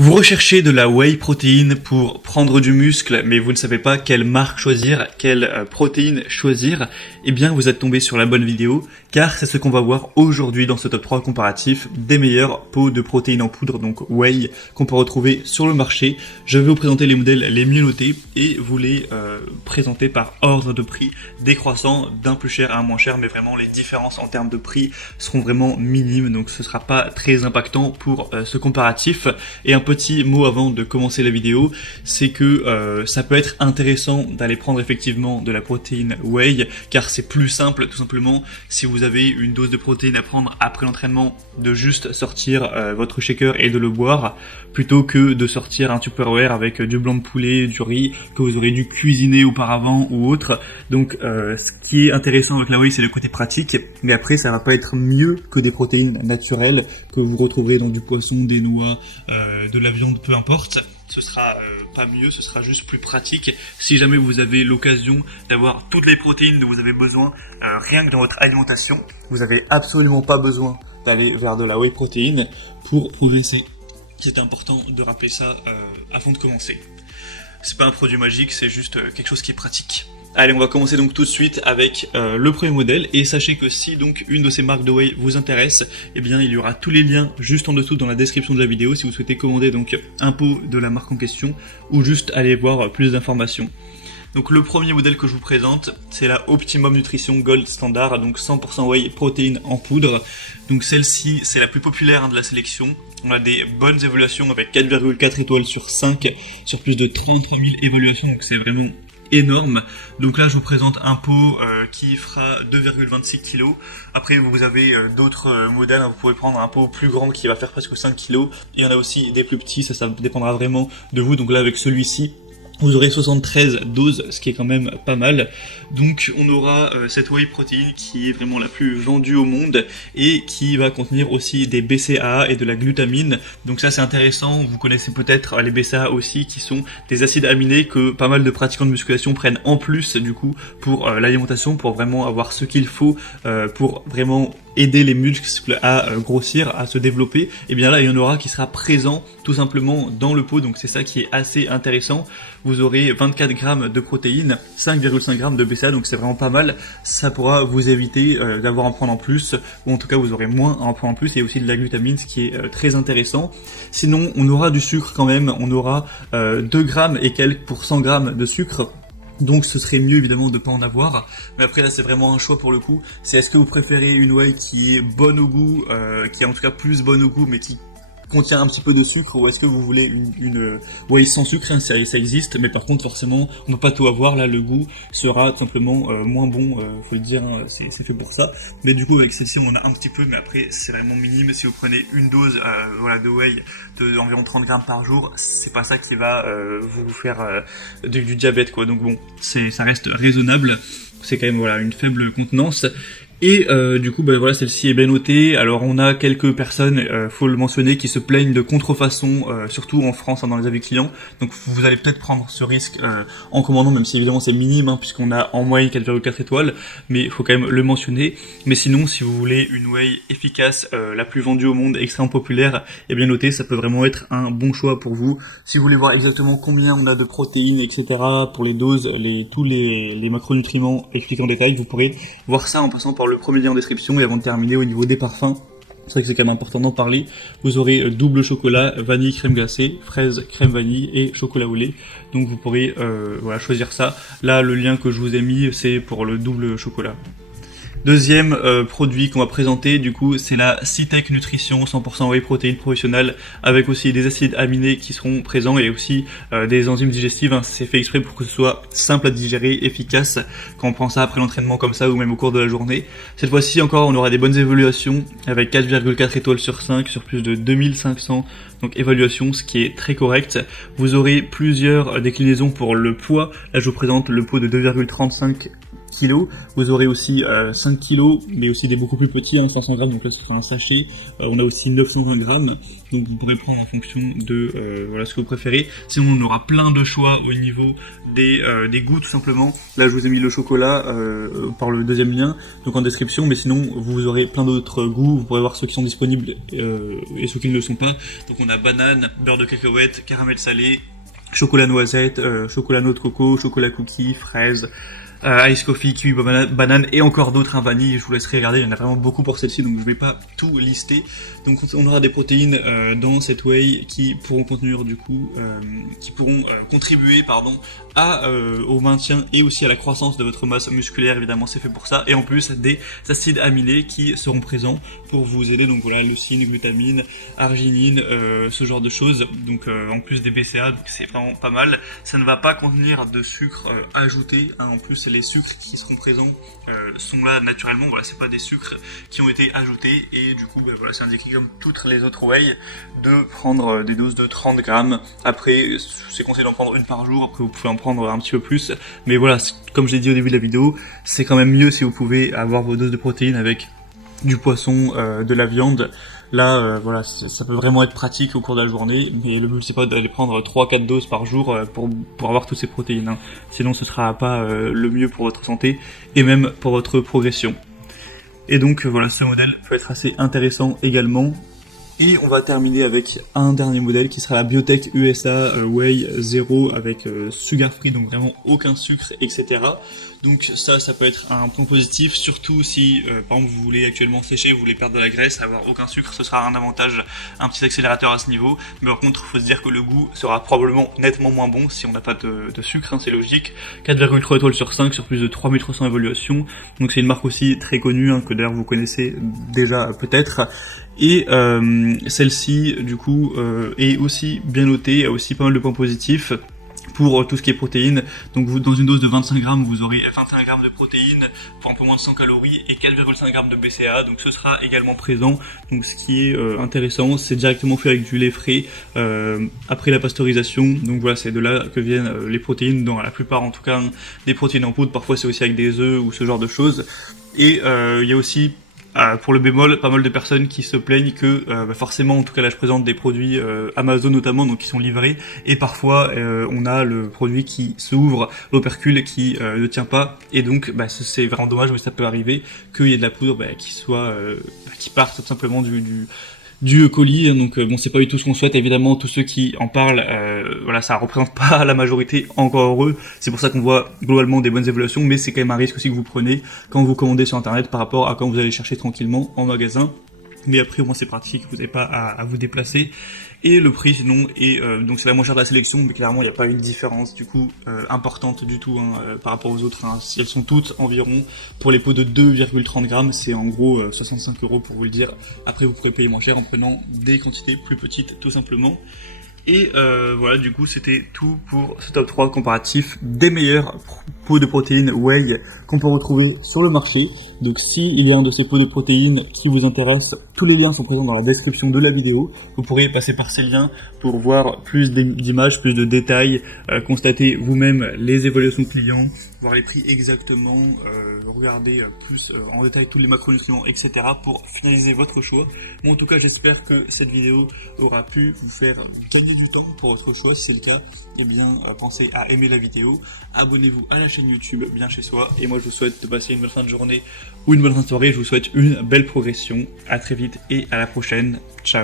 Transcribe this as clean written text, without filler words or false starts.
Vous recherchez de la whey protéine pour prendre du muscle, mais vous ne savez pas quelle marque choisir, quelle protéine choisir, eh bien vous êtes tombé sur la bonne vidéo, car c'est ce qu'on va voir aujourd'hui dans ce top 3 comparatif des meilleurs pots de protéines en poudre, donc whey, qu'on peut retrouver sur le marché. Je vais vous présenter les modèles les mieux notés et vous les présenter par ordre de prix, décroissant d'un plus cher à un moins cher, mais vraiment les différences en termes de prix seront vraiment minimes, donc ce sera pas très impactant pour ce comparatif. Et un petit mot avant de commencer la vidéo, c'est que ça peut être intéressant d'aller prendre effectivement de la protéine whey, car c'est plus simple tout simplement si vous avez une dose de protéine à prendre après l'entraînement, de juste sortir votre shaker et de le boire, plutôt que de sortir un Tupperware avec du blanc de poulet, du riz que vous aurez dû cuisiner auparavant ou autre. Donc ce qui est intéressant avec la whey, c'est le côté pratique, mais après ça va pas être mieux que des protéines naturelles que vous retrouverez dans du poisson, des noix, de la viande, peu importe. Ce sera pas mieux, ce sera juste plus pratique. Si jamais vous avez l'occasion d'avoir toutes les protéines dont vous avez besoin, rien que dans votre alimentation, vous avez absolument pas besoin d'aller vers de la whey protéine pour progresser. C'est important de rappeler ça avant de commencer. C'est pas un produit magique, c'est juste quelque chose qui est pratique. Allez, on va commencer donc tout de suite avec le premier modèle, et sachez que si donc une de ces marques de whey vous intéresse, eh bien il y aura tous les liens juste en dessous dans la description de la vidéo si vous souhaitez commander donc un pot de la marque en question ou juste aller voir plus d'informations. Donc le premier modèle que je vous présente, c'est la Optimum Nutrition Gold Standard, donc 100% whey protéine en poudre. Donc celle-ci, c'est la plus populaire de la sélection. On a des bonnes évaluations avec 4,4 étoiles sur 5 sur plus de 33 000 évaluations, donc c'est vraiment énorme. Donc là je vous présente un pot qui fera 2,26 kg. Après vous avez d'autres modèles, vous pouvez prendre un pot plus grand qui va faire presque 5 kg. Il y en a aussi des plus petits, ça dépendra vraiment de vous. Donc là avec celui-ci, vous aurez 73 doses, ce qui est quand même pas mal. Donc on aura cette whey protéine qui est vraiment la plus vendue au monde et qui va contenir aussi des BCAA et de la glutamine. Donc ça c'est intéressant, vous connaissez peut-être les BCAA aussi, qui sont des acides aminés que pas mal de pratiquants de musculation prennent en plus du coup pour l'alimentation, pour vraiment avoir ce qu'il faut pour vraiment aider les muscles à grossir, à se développer. Et bien là il y en aura qui sera présent tout simplement dans le pot, donc c'est ça qui est assez intéressant. Vous aurez 24 grammes de protéines, 5,5 grammes de BCAA, donc c'est vraiment pas mal. Ça pourra vous éviter d'avoir à en prendre en plus, ou en tout cas vous aurez moins à en prendre en plus, et aussi de la glutamine, ce qui est très intéressant. Sinon on aura du sucre quand même, on aura 2 grammes et quelques pour 100 grammes de sucre. Donc ce serait mieux évidemment de ne pas en avoir, mais après là c'est vraiment un choix pour le coup. C'est est-ce que vous préférez une whey qui est bonne au goût, qui est en tout cas plus bonne au goût mais qui contient un petit peu de sucre, ou est-ce que vous voulez une whey sans sucre, hein, ça existe, mais par contre forcément on peut pas tout avoir, là le goût sera tout simplement moins bon, faut le dire, hein, c'est fait pour ça. Mais du coup avec celle-ci on en a un petit peu, mais après c'est vraiment minime. Si vous prenez une dose voilà, de whey d'environ 30 grammes par jour, c'est pas ça qui va vous faire du diabète quoi. Donc bon, ça reste raisonnable, c'est quand même voilà une faible contenance. Et du coup, voilà, celle-ci est bien notée. Alors on a quelques personnes, faut le mentionner, qui se plaignent de contrefaçon, surtout en France, hein, dans les avis clients. Donc vous allez peut-être prendre ce risque en commandant, même si évidemment c'est minime, hein, puisqu'on a en moyenne 4,4 étoiles, mais il faut quand même le mentionner. Mais sinon, si vous voulez une whey efficace, la plus vendue au monde, extrêmement populaire, et bien notée, ça peut vraiment être un bon choix pour vous. Si vous voulez voir exactement combien on a de protéines, etc., pour les doses, tous les macronutriments expliqués en détail, vous pourrez voir ça en passant par le premier lien en description. Et avant de terminer, au niveau des parfums, c'est vrai que c'est quand même important d'en parler, vous aurez double chocolat, vanille crème glacée, fraise crème vanille et chocolat au lait. Donc vous pourrez voilà, choisir ça. Là le lien que je vous ai mis, c'est pour le double chocolat. Deuxième produit qu'on va présenter, du coup, c'est la Cytec Nutrition 100% whey protéine professionnelle, avec aussi des acides aminés qui seront présents et aussi des enzymes digestives, hein. C'est fait exprès pour que ce soit simple à digérer, efficace quand on prend ça après l'entraînement comme ça ou même au cours de la journée. Cette fois-ci encore, on aura des bonnes évaluations avec 4,4 étoiles sur 5 sur plus de 2500 donc évaluation, ce qui est très correct. Vous aurez plusieurs déclinaisons pour le poids. Là, je vous présente le pot de 2,35 kg. Vous aurez aussi 5 kg, mais aussi des beaucoup plus petits, 500 grammes, donc là ce sera un sachet. On a aussi 920 grammes, donc vous pourrez prendre en fonction de voilà ce que vous préférez. Sinon on aura plein de choix au niveau des goûts tout simplement. Là je vous ai mis le chocolat par le deuxième lien, donc en description, mais sinon vous aurez plein d'autres goûts, vous pourrez voir ceux qui sont disponibles et ceux qui ne le sont pas. Donc on a banane, beurre de cacahuète, caramel salé, chocolat noisette, chocolat noix de coco, chocolat cookie, fraise, ice coffee, kiwi, banane et encore d'autres, vanille. Je vous laisserai regarder, il y en a vraiment beaucoup pour celle-ci, donc je vais pas tout lister. Donc on aura des protéines dans cette whey qui pourront contenir du coup, contribuer au maintien et aussi à la croissance de votre masse musculaire. Évidemment c'est fait pour ça, et en plus des acides aminés qui seront présents pour vous aider. Donc voilà, leucine, glutamine, arginine, ce genre de choses. Donc en plus des BCA, donc c'est vraiment pas mal. Ça ne va pas contenir de sucre ajouté, en plus les sucres qui seront présents sont là naturellement. Voilà, c'est pas des sucres qui ont été ajoutés, et du coup voilà, c'est indiqué comme toutes les autres whey de prendre des doses de 30 grammes. Après c'est conseillé d'en prendre une par jour, après vous pouvez en prendre un petit peu plus, mais voilà, comme j'ai dit au début de la vidéo, c'est quand même mieux si vous pouvez avoir vos doses de protéines avec du poisson, de la viande. Là voilà, ça peut vraiment être pratique au cours de la journée, mais le but c'est pas d'aller prendre 3-4 doses par jour pour avoir toutes ces protéines, sinon ce sera pas le mieux pour votre santé et même pour votre progression. Et donc voilà, ce modèle peut être assez intéressant également. Et on va terminer avec un dernier modèle qui sera la Biotech USA Whey Zero avec sugar free, donc vraiment aucun sucre, etc. Donc ça peut être un point positif, surtout si par exemple vous voulez actuellement sécher, vous voulez perdre de la graisse, avoir aucun sucre, ce sera un avantage, un petit accélérateur à ce niveau. Mais par contre, il faut se dire que le goût sera probablement nettement moins bon si on n'a pas de sucre, c'est logique. 4,3 étoiles sur 5 sur plus de 3300 évaluations. Donc c'est une marque aussi très connue, que d'ailleurs vous connaissez déjà peut-être. Et celle-ci du coup est aussi bien notée, a aussi pas mal de points positifs pour tout ce qui est protéines. Donc vous, dans une dose de 25 grammes, vous aurez 25 grammes de protéines pour un peu moins de 100 calories et 4,5 grammes de BCAA, donc ce sera également présent. Donc ce qui est intéressant, c'est directement fait avec du lait frais après la pasteurisation. Donc voilà, c'est de là que viennent les protéines, dans la plupart en tout cas des protéines en poudre. Parfois c'est aussi avec des œufs ou ce genre de choses. Et il y a aussi pour le bémol, pas mal de personnes qui se plaignent que forcément, en tout cas là je présente des produits Amazon notamment, donc qui sont livrés, et parfois on a le produit qui s'ouvre, l'opercule qui ne tient pas, et donc c'est vraiment dommage, mais ça peut arriver qu'il y ait de la poudre qui parte tout simplement du colis. Donc bon, c'est pas du tout ce qu'on souhaite, évidemment. Tous ceux qui en parlent, voilà, ça représente pas la majorité, encore heureux. C'est pour ça qu'on voit globalement des bonnes évaluations, mais c'est quand même un risque aussi que vous prenez quand vous commandez sur internet par rapport à quand vous allez chercher tranquillement en magasin. Mais après au moins c'est pratique, vous n'avez pas à vous déplacer. Et le prix sinon est donc c'est la moins chère de la sélection, mais clairement il n'y a pas une différence du coup importante du tout par rapport aux autres. Si elles sont toutes environ, pour les pots de 2,30 grammes, c'est en gros 65 € pour vous le dire. Après vous pourrez payer moins cher en prenant des quantités plus petites tout simplement. Et voilà, du coup c'était tout pour ce top 3 comparatif des meilleurs pots de protéines whey qu'on peut retrouver sur le marché. Donc s'il y a un de ces pots de protéines qui vous intéresse, tous les liens sont présents dans la description de la vidéo. Vous pourrez passer par ces liens pour voir plus d'images, plus de détails, constater vous-même les évaluations clients, voir les prix exactement, regarder plus en détail tous les macronutriments, etc. pour finaliser votre choix. Moi en tout cas j'espère que cette vidéo aura pu vous faire gagner du temps pour votre choix. Si c'est le cas, eh bien pensez à aimer la vidéo, abonnez-vous à la chaîne YouTube Bien Chez Soi, et moi je vous souhaite de passer une bonne fin de journée ou une bonne fin de soirée. Je vous souhaite une belle progression. À très vite et à la prochaine. Ciao.